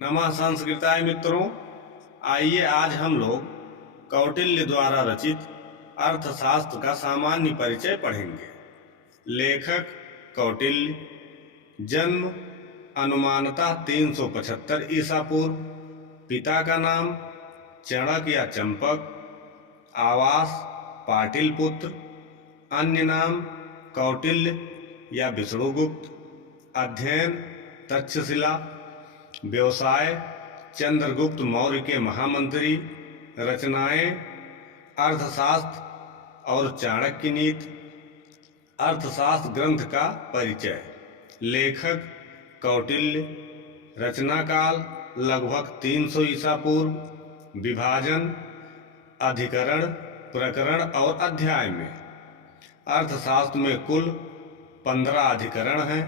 नमः संस्कृताय मित्रों, आइए आज हम लोग कौटिल्य द्वारा रचित अर्थशास्त्र का सामान्य परिचय पढ़ेंगे। लेखक कौटिल्य, जन्म अनुमानतः 375 ईसा पूर्व, पिता का नाम चणक या चंपक, आवास पाटिलपुत्र, अन्य नाम कौटिल्य या विष्णुगुप्त, अध्ययन तक्षशिला, व्यवसाय चंद्रगुप्त मौर्य के महामंत्री, रचनाएं अर्थशास्त्र और चाणक्य नीति। अर्थशास्त्र ग्रंथ का परिचय। लेखक कौटिल्य, रचना काल लगभग 300 ईसा पूर्व, विभाजन अधिकरण, प्रकरण और अध्याय में। अर्थशास्त्र में कुल 15 अधिकरण हैं,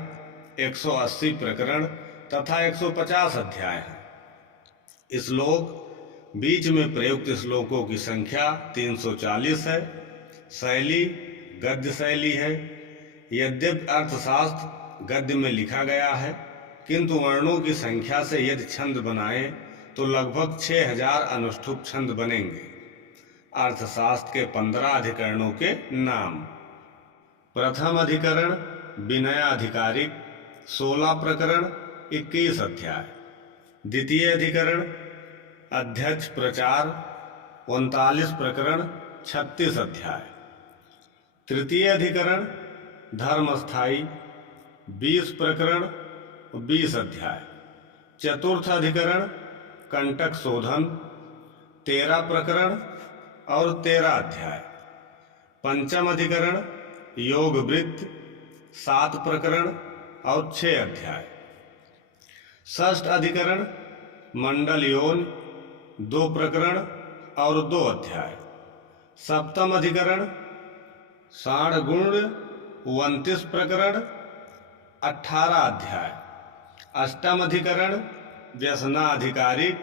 180 प्रकरण तथा 150 अध्याय हैं। श्लोक बीच में प्रयुक्त श्लोकों की संख्या 340 है। शैली गद्य शैली है। यद्यपि अर्थशास्त्र गद्य में लिखा गया है, किंतु वर्णों की संख्या से यदि छंद बनाएं तो लगभग 6000 अनुष्ठुप छंद बनेंगे। अर्थशास्त्र के 15 अधिकरणों के नाम। प्रथम अधिकरण विनयाधिकारिक, 16 प्रकरण, 21 अध्याय। द्वितीय अधिकरण अध्यक्ष प्रचार, 39 प्रकरण, 36 अध्याय। तृतीय अधिकरण धर्मस्थायी, 20 प्रकरण, 20 अध्याय। चतुर्थ अधिकरण कंटक शोधन, 13 प्रकरण और 13 अध्याय। पंचम अधिकरण योग वृत्त, 7 प्रकरण और 6 अध्याय। षष्ठ अधिकरण मंडल योन, 2 प्रकरण और 2 अध्याय। सप्तम अधिकरण साणगुण, 29 प्रकरण, 18 अध्याय। अष्टम अधिकरण व्यसनाधिकारिक,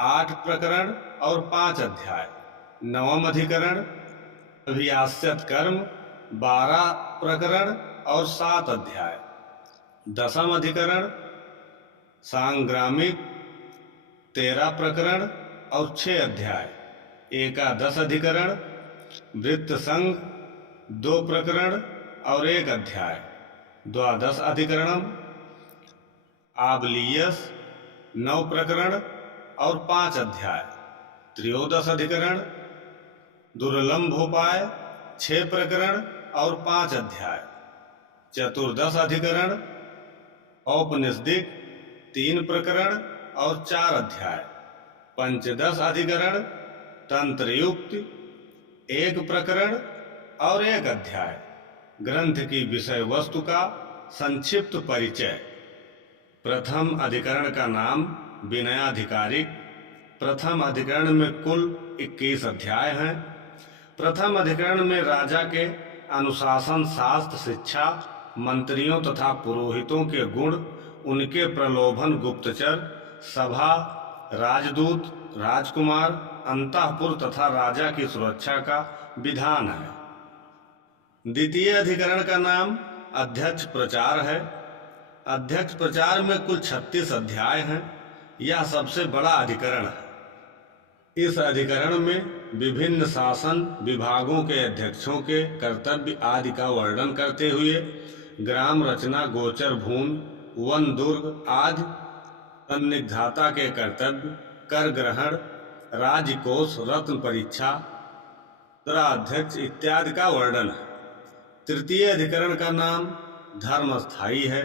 8 प्रकरण और 5 अध्याय। नवम अधिकरण अभियास्यत कर्म, 12 प्रकरण और 7 अध्याय। दसम अधिकरण सांग्रामिक, 13 प्रकरण और 6 अध्याय। एकादश अधिकरण वृत्त संघ, 2 प्रकरण और 1 अध्याय। द्वादश अधिकरणम आबलीयस, 9 प्रकरण और 5 अध्याय। त्रयोदश अधिकरण दुर्लंभोपाय, 6 प्रकरण और 5 अध्याय। चतुर्दश अधिकरण औपनिषदिक, 3 प्रकरण और 4 अध्याय। पंचदश अधिकरण तंत्रयुक्त, 1 प्रकरण और 1 अध्याय। ग्रंथ की विषय वस्तु का संक्षिप्त परिचय। प्रथम अधिकरण का नाम विनयाधिकारिक। प्रथम अधिकरण में कुल 21 अध्याय हैं। प्रथम अधिकरण में राजा के अनुशासन शास्त्र शिक्षा, मंत्रियों तथा पुरोहितों के गुण, उनके प्रलोभन गुप्तचर, सभा, राजदूत, राजकुमार, अंतःपुर तथा राजा की सुरक्षा का विधान है। द्वितीय अधिकरण का नाम अध्यक्ष प्रचार है। अध्यक्ष प्रचार में कुल 36 अध्याय हैं। यह सबसे बड़ा अधिकरण है। इस अधिकरण में विभिन्न शासन विभागों के अध्यक्षों के कर्तव्य आदि का वर्णन करते हुए ग्राम रचना, गोचर भूमि, वन दुर्ग आदि, सन्निधाता के कर्तव्य, कर ग्रहण, राजकोष, रत्न परीक्षा, अध्यक्ष इत्यादि का वर्णन है। तृतीय अधिकरण का नाम धर्मस्थायी है।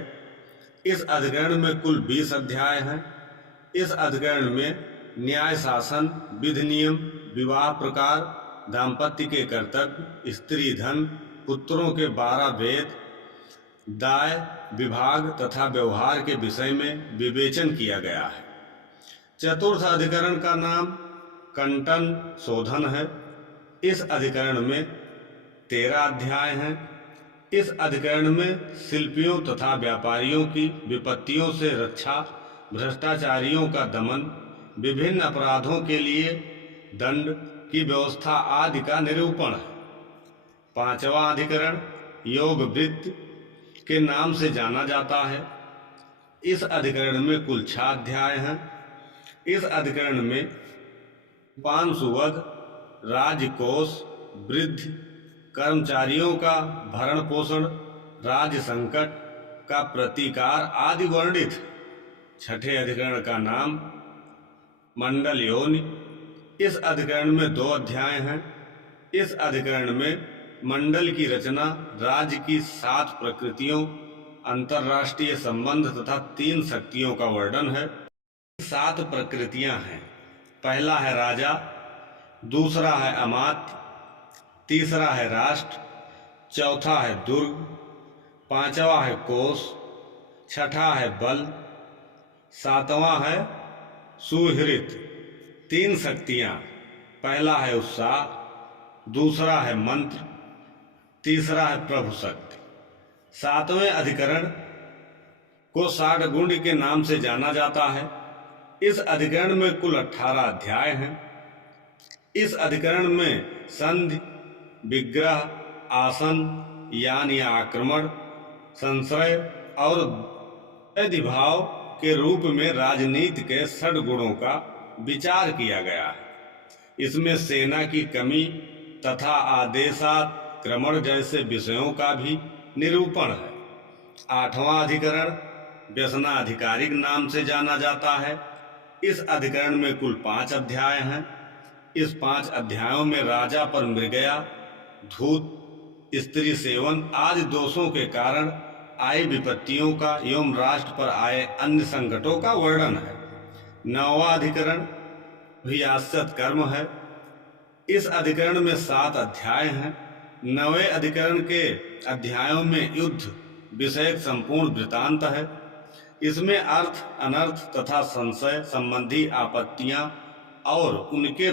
इस अधिकरण में कुल 20 अध्याय हैं। इस अधिकरण में न्याय शासन, विधि नियम, विवाह प्रकार, दाम्पत्य के कर्तव्य, स्त्री धन, पुत्रों के 12 वेद, दाय विभाग तथा व्यवहार के विषय में विवेचन किया गया है। चतुर्थ अधिकरण का नाम कंटन शोधन है। इस अधिकरण में 13 अध्याय हैं। इस अधिकरण में शिल्पियों तथा व्यापारियों की विपत्तियों से रक्षा, भ्रष्टाचारियों का दमन, विभिन्न अपराधों के लिए दंड की व्यवस्था आदि का निरूपण है। पांचवा अधिकरण योग वृत्त के नाम से जाना जाता है। इस अधिकरण में कुल 6 अध्याय हैं। इस अधिकरण में पांशुवध, राजकोष, वृद्धि, कर्मचारियों का भरण पोषण, राज्य संकट का प्रतिकार आदि वर्णित है। छठे अधिकरण का नाम मंडल योनि। इस अधिकरण में 2 अध्याय हैं। इस अधिकरण में मंडल की रचना, राज्य की 7 प्रकृतियों, अंतरराष्ट्रीय संबंध तथा 3 शक्तियों का वर्णन है। 7 प्रकृतियां हैं। पहला है राजा, दूसरा है अमात्य, तीसरा है राष्ट्र, चौथा है दुर्ग, पांचवा है कोष, छठा है बल, सातवां है सुहृत। 3 शक्तियां, पहला है उत्साह, दूसरा है मंत्र, तीसरा है प्रभु शक्ति। 7वें अधिकरण को षाड्गुण के नाम से जाना जाता है। इस अधिकरण में कुल 18 अध्याय हैं। इस अधिकरण में संधि, विग्रह, आसन, यान या आक्रमण, संशय और अधिभाव के रूप में राजनीति के 6 गुणों का विचार किया गया है। इसमें सेना की कमी तथा आदेशाक्रमण जैसे विषयों का भी निरूपण है। 8वां अधिकरण व्यसनाधिकारिक नाम से जाना जाता है। इस अधिकरण में कुल 5 अध्याय हैं। इस 5 अध्यायों में राजा पर मृगया, धूत, स्त्री सेवन आदि दोषों के कारण आए विपत्तियों का एवं राष्ट्र पर आए अन्य संकटों का वर्णन है। 9वां अधिकरण अभियास्यत कर्म है। इस अधिकरण में 7 अध्याय हैं। 9वें अधिकरण के अध्यायों में युद्ध विषयक संपूर्ण वृतांत है। इसमें अर्थ, अनर्थ तथा संशय संबंधी आपत्तियां और उनके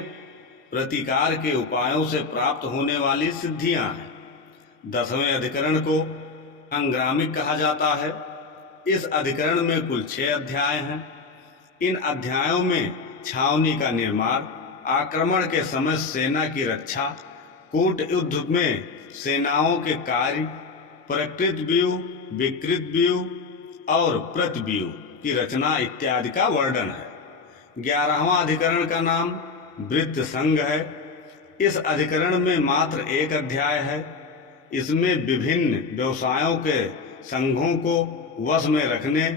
प्रतिकार के उपायों से प्राप्त होने वाली सिद्धियां हैं। 10वें अधिकरण को अंग्रामिक कहा जाता है। इस अधिकरण में कुल 6 अध्याय हैं। इन अध्यायों में छावनी का निर्माण, आक्रमण के समय सेना की रक्षा, कूट युद्ध में सेनाओं के कार्य, प्रकृत व्यूह, विकृत व्यूह और प्रतिव्यूह की रचना इत्यादि का वर्णन है। 11वां अधिकरण का नाम वृत्त संघ है। इस अधिकरण में मात्र 1 अध्याय है। इसमें विभिन्न व्यवसायों के संघों को वश में रखने,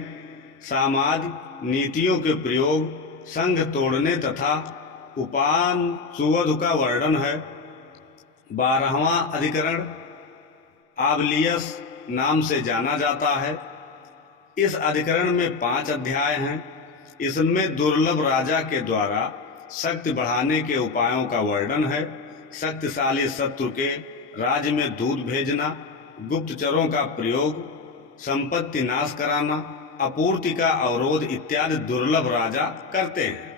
सामाजिक नीतियों के प्रयोग, संघ तोड़ने तथा उपानसुवध का वर्णन है। 12वां अधिकरण आबलियस नाम से जाना जाता है। इस अधिकरण में 5 अध्याय हैं। इसमें दुर्लभ राजा के द्वारा शक्ति बढ़ाने के उपायों का वर्णन है। शक्तिशाली शत्रु के राज्य में दूत भेजना, गुप्तचरों का प्रयोग, संपत्ति नाश कराना, आपूर्ति का अवरोध इत्यादि दुर्लभ राजा करते हैं।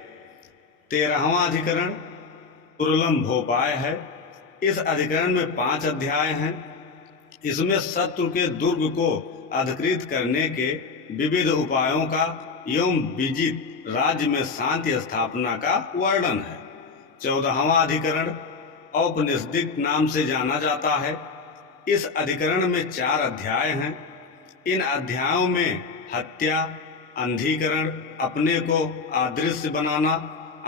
13वां अधिकरण दुर्लभोपाय है। इस अधिकरण में 5 अध्याय हैं। इसमें शत्रु के दुर्ग को अधिकृत करने के विविध उपायों का एवं विजित राज्य में शांति स्थापना का वर्णन है। 14वां अधिकरण औपनिषदिक नाम से जाना जाता है। इस अधिकरण में 4 अध्याय हैं। इन अध्यायों में हत्या, अंधीकरण, अपने को अदृश्य बनाना,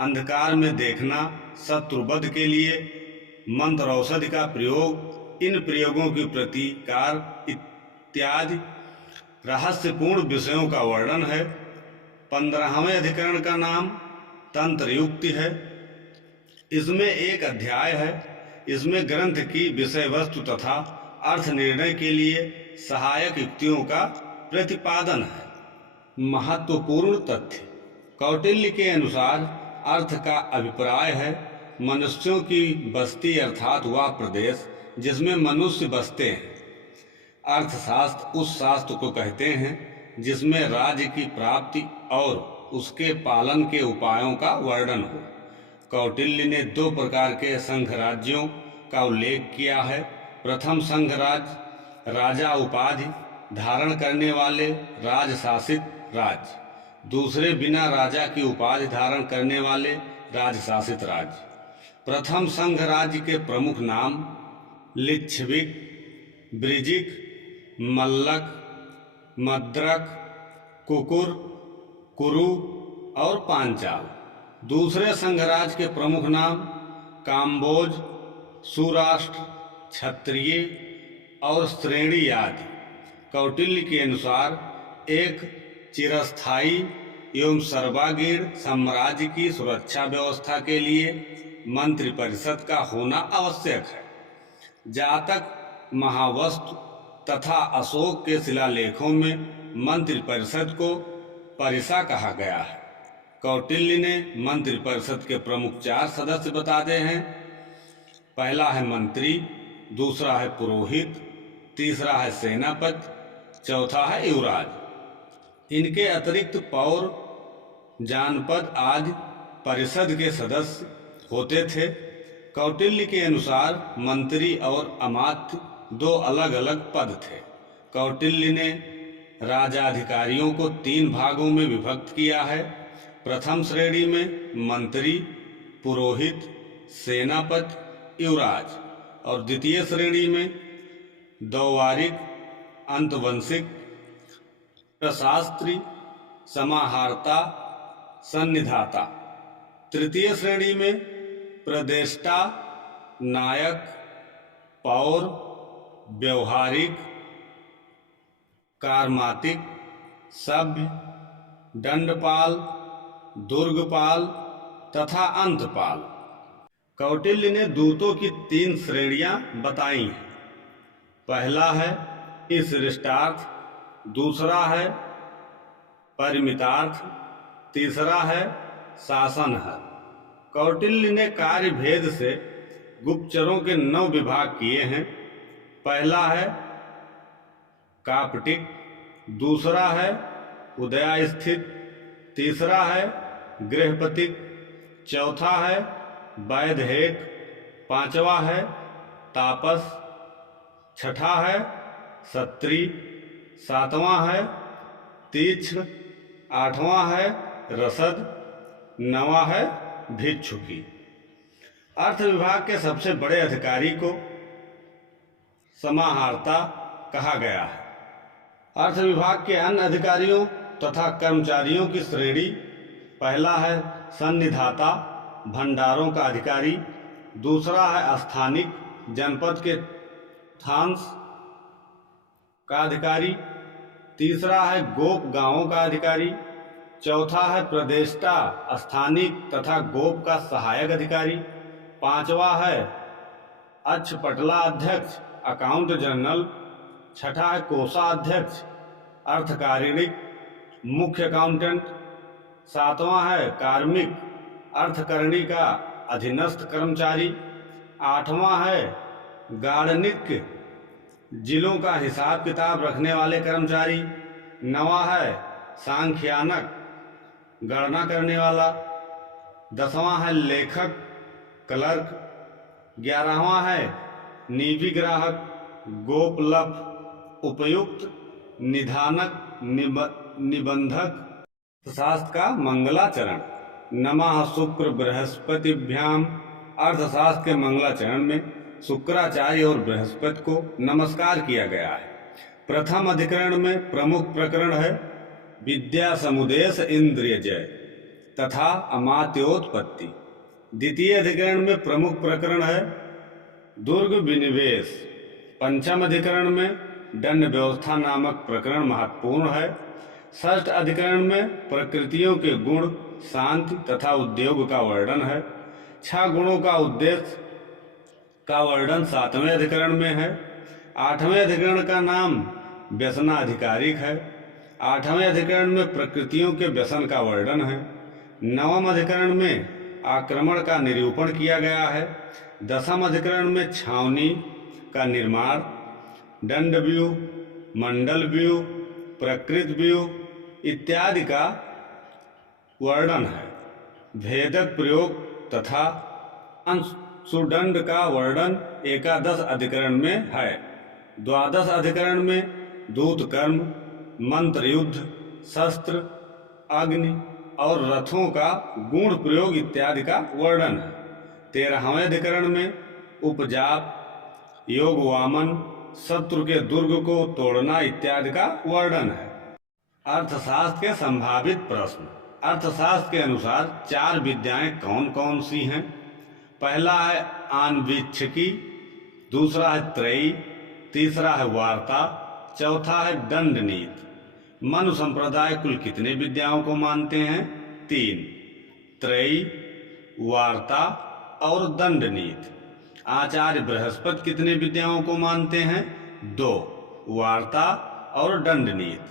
अंधकार में देखना, शत्रुवध के लिए मंत्र औषधि का प्रयोग, इन प्रयोगों की प्रतिकार इत्यादि रहस्यपूर्ण विषयों का वर्णन है। 15वें अधिकरण का नाम तंत्र युक्ति है। इसमें 1 अध्याय है। इसमें ग्रंथ की विषय वस्तु तथा अर्थ निर्णय के लिए सहायक युक्तियों का प्रतिपादन है। महत्वपूर्ण तथ्य कौटिल्य के अनुसार अर्थ का अभिप्राय है मनुष्यों की बस्ती अर्थात वह प्रदेश जिसमें मनुष्य बसते हैं। अर्थशास्त्र उस शास्त्र को कहते हैं जिसमें राज्य की प्राप्ति और उसके पालन के उपायों का वर्णन हो। कौटिल्य ने 2 प्रकार के संघ राज्यों का उल्लेख किया है। प्रथम संघ राज्य राजा उपाधि धारण करने वाले राजशासित राज्य, दूसरे बिना राजा की उपाधि धारण करने वाले राजशासित राज्य। प्रथम संघ राज्य के प्रमुख नाम लिच्छविक, बृजिक, मल्लक, मद्रक, कुकुर, कुरु और पांचाल। दूसरे संघराज के प्रमुख नाम काम्बोज, सुराष्ट्र, क्षत्रिय और श्रेणी आदि। कौटिल्य के अनुसार एक चिरस्थायी एवं सर्वागीण साम्राज्य की सुरक्षा व्यवस्था के लिए मंत्रिपरिषद का होना आवश्यक है। जातक, महावस्तु तथा अशोक के शिलालेखों में मंत्रिपरिषद को परिषा कहा गया है। कौटिल्य ने मंत्रिपरिषद के प्रमुख 4 सदस्य बताते हैं। पहला है मंत्री, दूसरा है पुरोहित, तीसरा है सेनापति, चौथा है युवराज। इनके अतिरिक्त पौर, जानपद आदि परिषद के सदस्य होते थे। कौटिल्य के अनुसार मंत्री और अमात्य 2 अलग अलग पद थे। कौटिल्य ने राजाधिकारियों को 3 भागों में विभक्त किया है। प्रथम श्रेणी में मंत्री, पुरोहित, सेनापति, युवराज, और द्वितीय श्रेणी में द्व्यवारिक, अंतवंशिक, प्रशास्त्री, समाहर्ता, सन्निधाता। तृतीय श्रेणी में प्रदेष्टा, नायक, पौर, व्यवहारिक, कार्मातिक, सभ्य, दंडपाल, दुर्गपाल तथा अंतपाल। कौटिल्य ने दूतों की 3 श्रेणियां बताई हैं। पहला है श्रेष्ठार्थ, दूसरा है परिमितार्थ, तीसरा है शासनहर। कौटिल्य ने कार्य भेद से गुप्तचरों के 9 विभाग किए हैं। पहला है कापटिक, दूसरा है उदयास्थित, तीसरा है गृहपतिक, चौथा है वैधहेक, पांचवा है तापस, छठा है सत्री, सातवां है तीक्ष्ण, आठवां है रसद, नवां है भिक्षुकी। अर्थ विभाग के सबसे बड़े अधिकारी को समाहर्ता कहा गया है। अर्थ विभाग के अन्य अधिकारियों तथा कर्मचारियों की श्रेणी: पहला है सन्निधाता, भंडारों का अधिकारी, दूसरा है स्थानिक, जनपद के थांस का अधिकारी, तीसरा है गोप, गांवों का अधिकारी, चौथा है प्रदेष्टा, स्थानिक तथा गोप का सहायक अधिकारी, पांचवा है अक्षपटला अध्यक्ष, अकाउंट जनरल, छठा है कोषाध्यक्ष, अर्थकारिणिक, मुख्य अकाउंटेंट, सातवां है कार्मिक, अर्थकरणी का अधीनस्थ कर्मचारी, आठवां है गाणनिक, जिलों का हिसाब किताब रखने वाले कर्मचारी, नवां है सांख्यानक, गणना करने वाला, 10वां है लेखक, क्लर्क, 11वां है निजी ग्राहक, गोपलभ, उपयुक्त, निधानक, निबंधक, अर्थशास्त्र का मंगलाचरण। नमः शुक्र बृहस्पतिभ्याम। अर्थशास्त्र के मंगलाचरण में शुक्राचार्य और बृहस्पति को नमस्कार किया गया है। प्रथम अधिकरण में प्रमुख प्रकरण है विद्या समुदेश इंद्रिय जय तथा अमात्योत्पत्ति। द्वितीय अधिकरण में प्रमुख प्रकरण है दुर्ग विनिवेश। पंचम अधिकरण में दंड व्यवस्था नामक प्रकरण महत्वपूर्ण है। षष्ठ अधिकरण में प्रकृतियों के गुण, शांति तथा उद्योग का वर्णन है। 6 गुणों का उद्देश्य का वर्णन 7वें अधिकरण में है। 8वें अधिकरण का नाम व्यसनाधिकारिक है। 8वें अधिकरण में प्रकृतियों के व्यसन का वर्णन है। 9वें अधिकरण में आक्रमण का निरूपण किया गया है। 10वें अधिकरण में छावनी का निर्माण, दंड व्यूह, मंडल व्यूह, प्रकृत व्यूह इत्यादि का वर्णन है। भेदक प्रयोग तथा अंशुदंड का वर्णन एकादश अधिकरण में है। द्वादश अधिकरण में दूत कर्म, मंत्र युद्ध, शस्त्र, अग्नि और रथों का गुण प्रयोग इत्यादि का वर्णन है। 13वें अधिकरण में उपजाप, योग वामन, शत्रु के दुर्ग को तोड़ना इत्यादि का वर्णन है। अर्थशास्त्र के संभावित प्रश्न। अर्थशास्त्र के अनुसार 4 विद्याएं कौन कौन सी हैं? पहला है आन्वीक्षिकी, दूसरा है त्रयी, तीसरा है वार्ता, चौथा है दंड नीति। मनु संप्रदाय कुल कितने विद्याओं को मानते हैं? 3, त्रयी, वार्ता और दंड नीति। आचार्य बृहस्पति कितने विद्याओं को मानते हैं? 2, वार्ता और दंड नीति।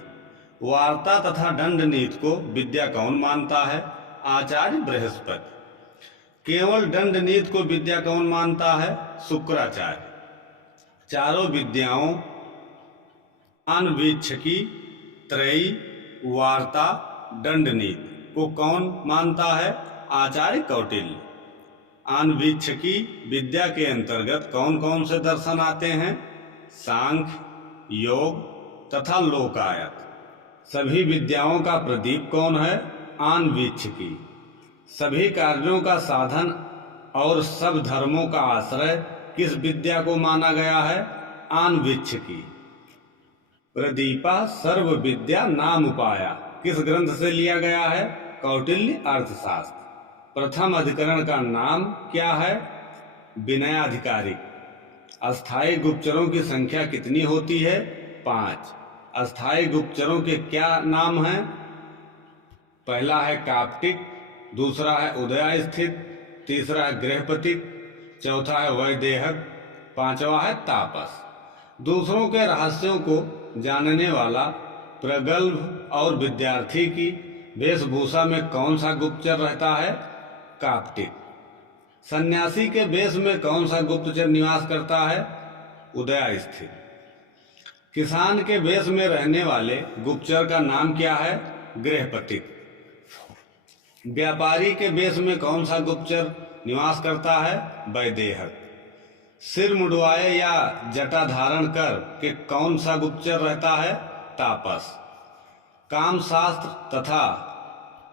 वार्ता तथा दंड नीति को विद्या कौन मानता है? आचार्य बृहस्पति। केवल दंड नीति को विद्या कौन मानता है? शुक्राचार्य। चारों विद्याओं अन्वीक्षकी, त्रयी, वार्ता, दंड नीति को कौन मानता है? आचार्य कौटिल्य। अन्वीक्षकी विद्या के अंतर्गत कौन कौन से दर्शन आते हैं? सांख्य, योग तथा लोकायत। सभी विद्याओं का प्रदीप कौन है? अन्वीक्षकी। सभी कार्यों का साधन और सब धर्मों का आश्रय किस विद्या को माना गया है? अन्वीक्षकी। प्रदीपा सर्व विद्या नाम उपाया किस ग्रंथ से लिया गया है? कौटिल्य अर्थशास्त्र। प्रथम अधिकरण का नाम क्या है? विनयाधिकारिक। अस्थायी गुप्तचरों की संख्या कितनी होती है? 5। अस्थायी गुप्तचरों के क्या नाम हैं? पहला है काप्टिक, दूसरा है उदया स्थित, तीसरा है गृहपतिक, चौथा है वैदेहक, पांचवा है तापस। दूसरों के रहस्यों को जानने वाला प्रगल्भ और विद्यार्थी की वेशभूषा में कौन सा गुप्तचर रहता है? काप्टिक। सन्यासी के वेश में कौन सा गुप्तचर निवास करता है? उदया स्थित। किसान के वेश में रहने वाले गुप्तचर का नाम क्या है? गृहपतिक। व्यापारी के वेश में कौन सा गुप्तचर निवास करता है? वैदेहक। सिर मुंडवाए या जटा धारण कर के कौन सा गुप्तचर रहता है? तापस। काम शास्त्र तथा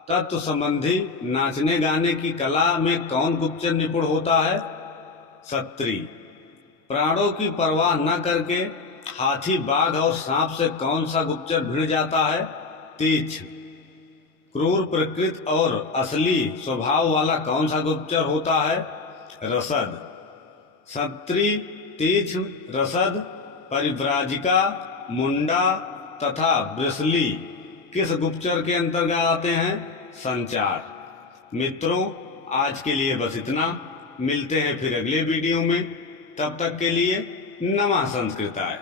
तत्व संबंधी नाचने गाने की कला में कौन गुप्तचर निपुण होता है? क्षत्रिय। प्राणों की परवाह न करके हाथी, बाघ और सांप से कौन सा गुप्तचर भिड़ जाता है? तीक्ष्ण। क्रूर प्रकृति और असली स्वभाव वाला कौन सा गुप्तचर होता है? रसद। क्षत्रिय, तीक्ष्ण, रसद, परिव्राजिका, मुंडा तथा वृषली किस गुप्तचर के अंतर्गत आते हैं? संचार। मित्रों, आज के लिए बस इतना। मिलते हैं फिर अगले वीडियो में। तब तक के लिए नमः संस्कृताय।